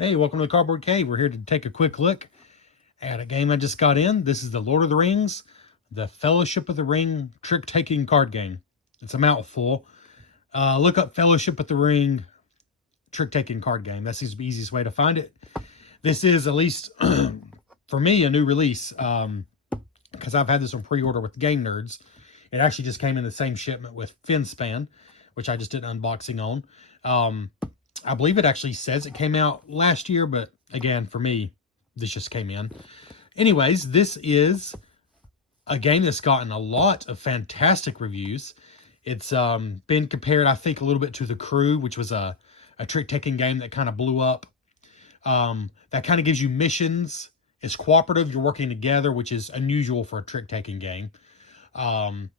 Hey, welcome to the Cardboard Cave. We're here to take a quick look at a game I just got in. This is the Lord of the Rings, the Fellowship of the Ring trick-taking card game. It's a mouthful. Look up Fellowship of the Ring trick-taking card game. That seems to be the easiest way to find it. This is, at least for me, a new release because I've had this on pre-order with Game Nerds. It actually just came in the same shipment with Finspan, which I just did an unboxing on. I believe it actually says it came out last year, but again, for me, this just came in. Anyways, this is a game that's gotten a lot of fantastic reviews. It's been compared, I think, a little bit to The Crew, which was a trick-taking game that kind of blew up. That kind of gives you missions. It's cooperative. You're working together, which is unusual for a trick-taking game. And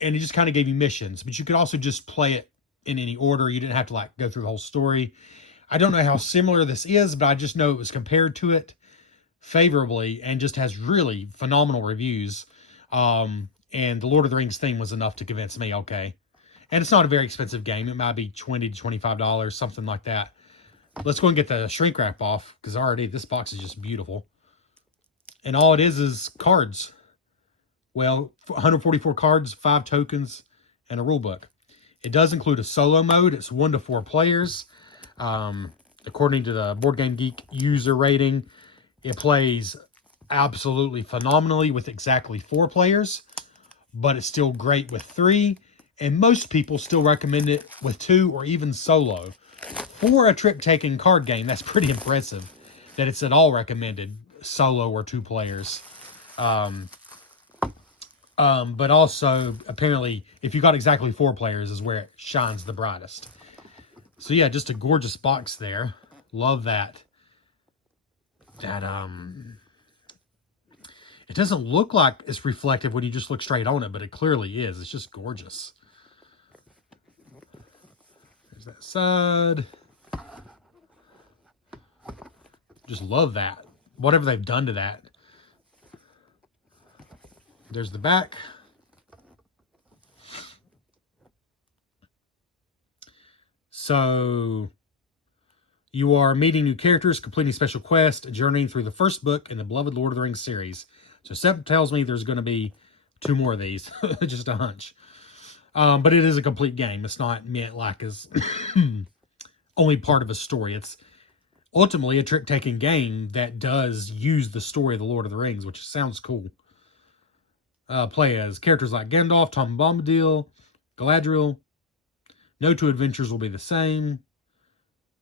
it just kind of gave you missions, but you could also just play it in any order. You didn't have to go through the whole story. I don't know how similar this is, but I just know it was compared to it favorably and just has really phenomenal reviews. And the Lord of the Rings theme was enough to convince me, okay. And it's not a very expensive game. It might be $20 to $25, something like that. Let's go and get the shrink wrap off, because already this box is just beautiful. And all it is cards. Well, 144 cards, 5 tokens, and a rule book. It does include a solo mode. It's 1 to 4 players. According to the Board Game Geek user rating, it plays absolutely phenomenally with exactly 4 players, but it's still great with 3, and most people still recommend it with 2 or even solo. For a trick-taking card game, that's pretty impressive that it's at all recommended solo or 2 players. But also, apparently, if you got exactly 4 players is where it shines the brightest. So yeah, just a gorgeous box there. Love that. It doesn't look like it's reflective when you just look straight on it, but it clearly is. It's just gorgeous. There's that side. Just love that. Whatever they've done to that. There's the back. So you are meeting new characters, completing special quests, journeying through the first book in the beloved Lord of the Rings series. So Seth tells me there's going to be 2 more of these. Just a hunch. But it is a complete game. It's not meant like as only part of a story. It's ultimately a trick-taking game that does use the story of the Lord of the Rings, which sounds cool. Play as characters like Gandalf, Tom Bombadil, Galadriel. No 2 adventures will be the same.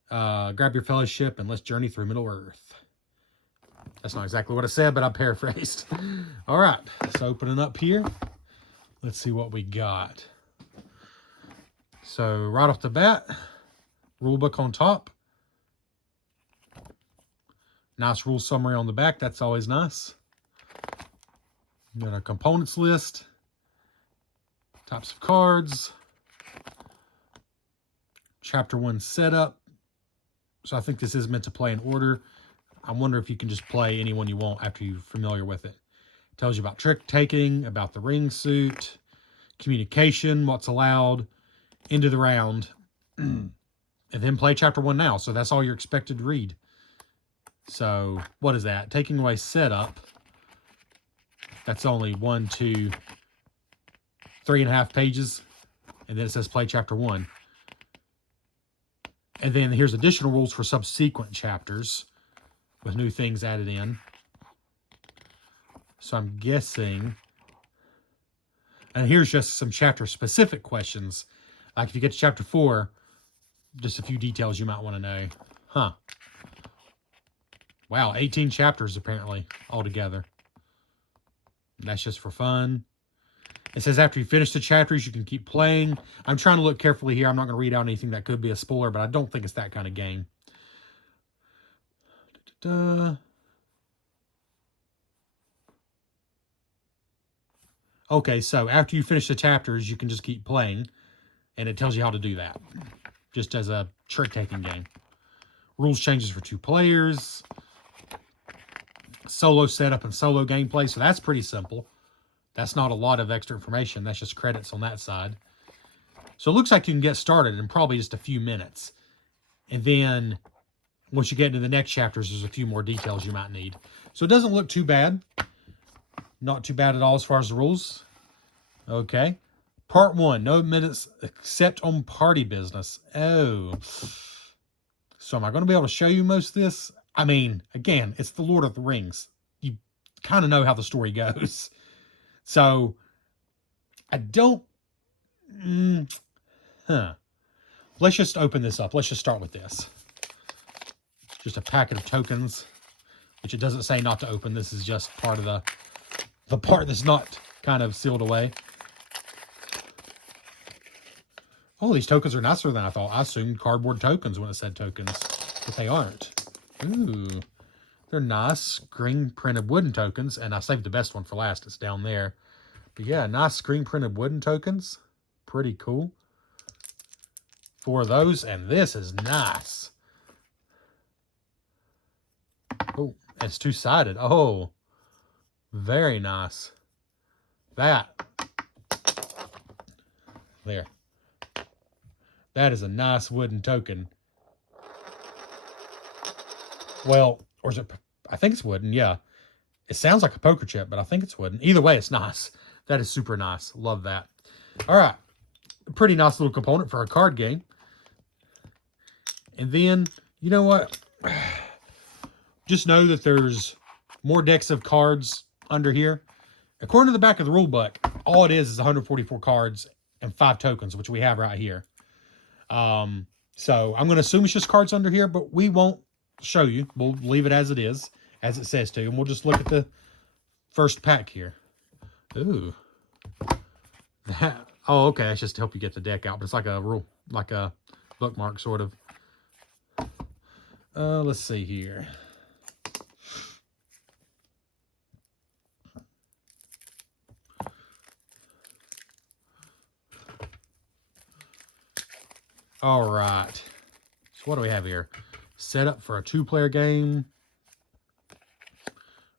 Grab your fellowship and let's journey through Middle-earth. That's not exactly what I said, but I paraphrased. All right, so opening up here. Let's see what we got. So right off the bat, rulebook on top. Nice rule summary on the back. That's always nice. Got a components list. Types of cards. Chapter 1 setup. So I think this is meant to play in order. I wonder if you can just play anyone you want after you're familiar with it. It tells you about trick-taking, about the ring suit, communication, what's allowed, end of the round, and then play Chapter 1 now. So that's all you're expected to read. So what is that? Taking away setup. That's only 1, 2, 3.5 pages. And then it says play Chapter 1. And then here's additional rules for subsequent chapters with new things added in. So I'm guessing. And here's just some chapter-specific questions. Like if you get to Chapter 4, just a few details you might want to know. Huh. Wow, 18 chapters apparently altogether. That's just for fun. It says after you finish the chapters, you can keep playing. I'm trying to look carefully here. I'm not going to read out anything that could be a spoiler, but I don't think it's that kind of game. Okay, so after you finish the chapters, you can just keep playing, and it tells you how to do that, just as a trick-taking game. Rules changes for 2 players. Solo setup and solo gameplay, so that's pretty simple. That's not a lot of extra information. That's just credits on that side. So it looks like you can get started in probably just a few minutes. And then once you get into the next chapters, there's a few more details you might need. So it doesn't look too bad. Not too bad at all as far as the rules. Okay. Part 1, no minutes except on party business. Oh. So am I going to be able to show you most of this? I mean, again, it's the Lord of the Rings. You kind of know how the story goes. So, I don't... Let's just open this up. Let's just start with this. Just a packet of tokens, which it doesn't say not to open. This is just part of the part that's not kind of sealed away. Oh, these tokens are nicer than I thought. I assumed cardboard tokens when it said tokens, but they aren't. Ooh, they're nice screen printed wooden tokens, and I saved the best one for last. It's down there. But yeah, nice screen printed wooden tokens. Pretty cool. 4 of those, and this is nice. Oh, it's two-sided. Oh, very nice. That. There. That is a nice wooden token. Well, or is it... I think it's wooden, yeah. It sounds like a poker chip, but I think it's wooden. Either way, it's nice. That is super nice. Love that. All right. A pretty nice little component for a card game. And then, you know what? Just know that there's more decks of cards under here. According to the back of the rule book, all it is 144 cards and 5 tokens, which we have right here. So I'm going to assume it's just cards under here, but we won't show you. We'll leave it as it is, as it says to, and we'll just look at the first pack here. Ooh. That, oh, okay. That's just to help you get the deck out, but it's like a rule, like a bookmark sort of. Let's see here. All right. So what do we have here? Setup for a 2-player game.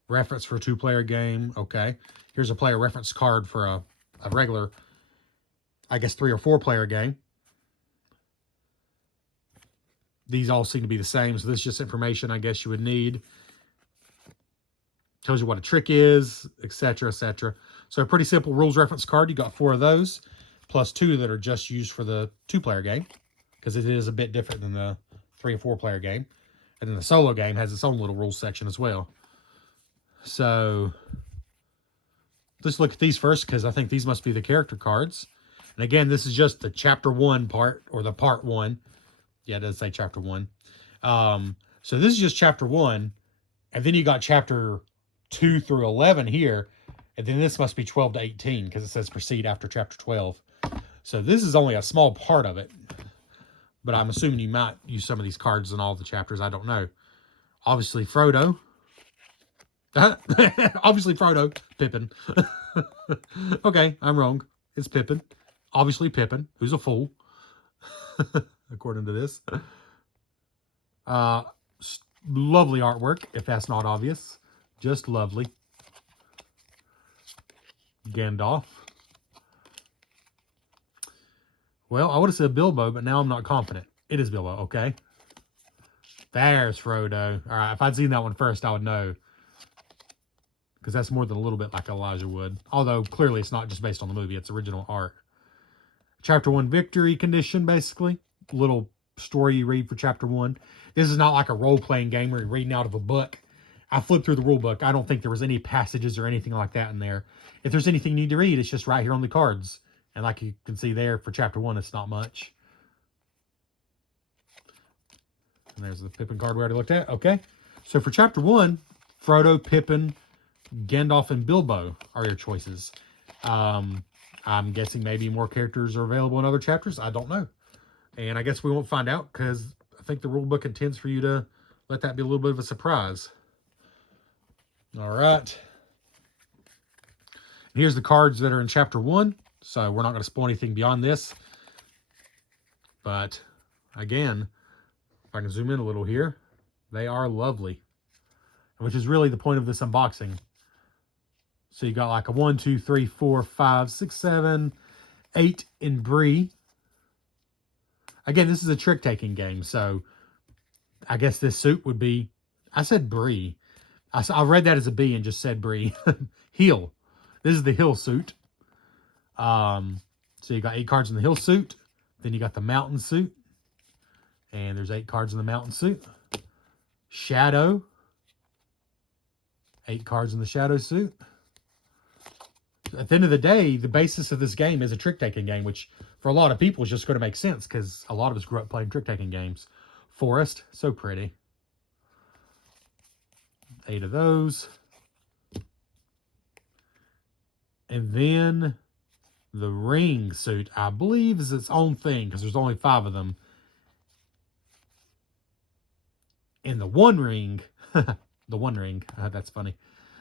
Reference for a 2-player game. Okay. Here's a player reference card for a regular, I guess, 3 or 4-player game. These all seem to be the same, so this is just information I guess you would need. Tells you what a trick is, etc., etc. So a pretty simple rules reference card. You got 4 of those, plus 2 that are just used for the 2-player game, because it is a bit different than the 3 or 4-player game. And then the solo game has its own little rules section as well. So let's look at these first, because I think these must be the character cards. And again, this is just the chapter 1 part, or the part 1. Yeah, it does say chapter 1. So this is just chapter 1. And then you got chapter 2 through 11 here. And then this must be 12 to 18, because it says proceed after chapter 12. So this is only a small part of it. But I'm assuming you might use some of these cards in all the chapters. I don't know. Obviously, Frodo. Obviously, Frodo. Pippin. Okay, I'm wrong. It's Pippin. Obviously, Pippin, who's a fool. According to this. Lovely artwork, if that's not obvious. Just lovely. Gandalf. Well, I would have said Bilbo, but now I'm not confident. It is Bilbo, okay? There's Frodo. All right, if I'd seen that one first, I would know. Because that's more than a little bit like Elijah Wood. Although, clearly, it's not just based on the movie. It's original art. Chapter 1 victory condition, basically. Little story you read for chapter 1. This is not like a role-playing game where you're reading out of a book. I flipped through the rule book. I don't think there was any passages or anything like that in there. If there's anything you need to read, it's just right here on the cards. And like you can see there, for chapter 1, it's not much. And there's the Pippin card we already looked at. Okay. So for chapter 1, Frodo, Pippin, Gandalf, and Bilbo are your choices. I'm guessing maybe more characters are available in other chapters. I don't know. And I guess we won't find out, because I think the rule book intends for you to let that be a little bit of a surprise. All right. And here's the cards that are in chapter 1. So we're not going to spoil anything beyond this. But again, if I can zoom in a little here, they are lovely. Which is really the point of this unboxing. So you got like a 1, 2, 3, 4, 5, 6, 7, 8 in Bree. Again, this is a trick-taking game, so I guess this suit would be, I said Bree. I read that as a B and just said Bree. Heal. This is the Heal suit. So you got 8 cards in the Heal suit. Then you got the Mountain suit. And there's 8 cards in the Mountain suit. Shadow. 8 cards in the Shadow suit. At the end of the day, the basis of this game is a trick-taking game, which for a lot of people is just going to make sense because a lot of us grew up playing trick-taking games. Forest, so pretty. 8 of those. And then the Ring suit, I believe, is its own thing because there's only 5 of them. And the One Ring, the One Ring, that's funny.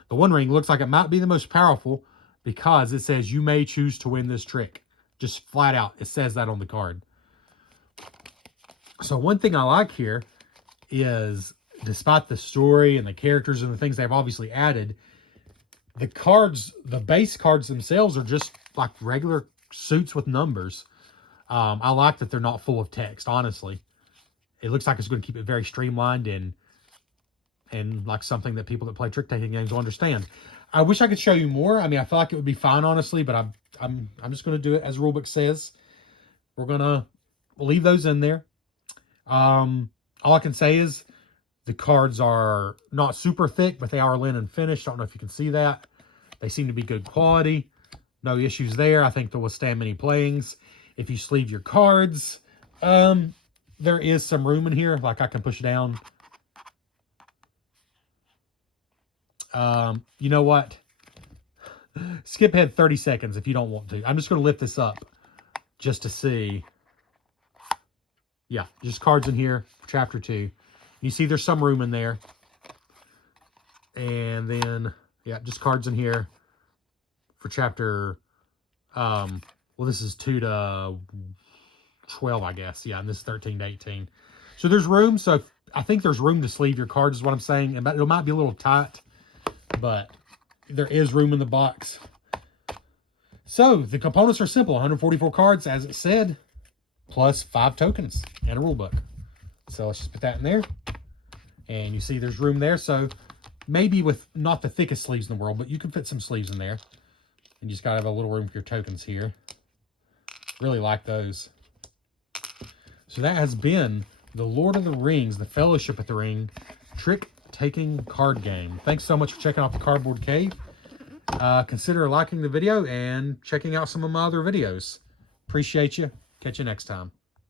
The One Ring looks like it might be the most powerful because it says you may choose to win this trick. Just flat out, it says that on the card. So one thing I like here is, despite the story and the characters and the things they've obviously added, the cards, the base cards themselves are just like regular suits with numbers. I like that they're not full of text, honestly. It looks like it's going to keep it very streamlined and like something that people that play trick-taking games will understand. I wish I could show you more. I mean, I feel like it would be fine, honestly, but I'm just going to do it as the rulebook says. We're going to leave those in there. All I can say is the cards are not super thick, but they are linen finished. I don't know if you can see that. They seem to be good quality. No issues there. I think they'll withstand many playings. If you sleeve your cards, there is some room in here. Like I can push down. You know what? Skip ahead 30 seconds if you don't want to. I'm just going to lift this up just to see. Yeah, just cards in here for chapter 2. You see there's some room in there. And then, yeah, just cards in here for chapter, well, this is 2 to 12, I guess. Yeah, and this is 13 to 18. So there's room. So I think there's room to sleeve your cards is what I'm saying. It might be a little tight, but there is room in the box. So the components are simple. 144 cards, as it said, plus 5 tokens and a rule book. So let's just put that in there. And you see there's room there. So maybe with not the thickest sleeves in the world, but you can fit some sleeves in there. And you just got to have a little room for your tokens here. Really like those. So that has been the Lord of the Rings, the Fellowship of the Ring trick-taking card game. Thanks so much for checking out the Cardboard Cave. Consider liking the video and checking out some of my other videos. Appreciate you. Catch you next time.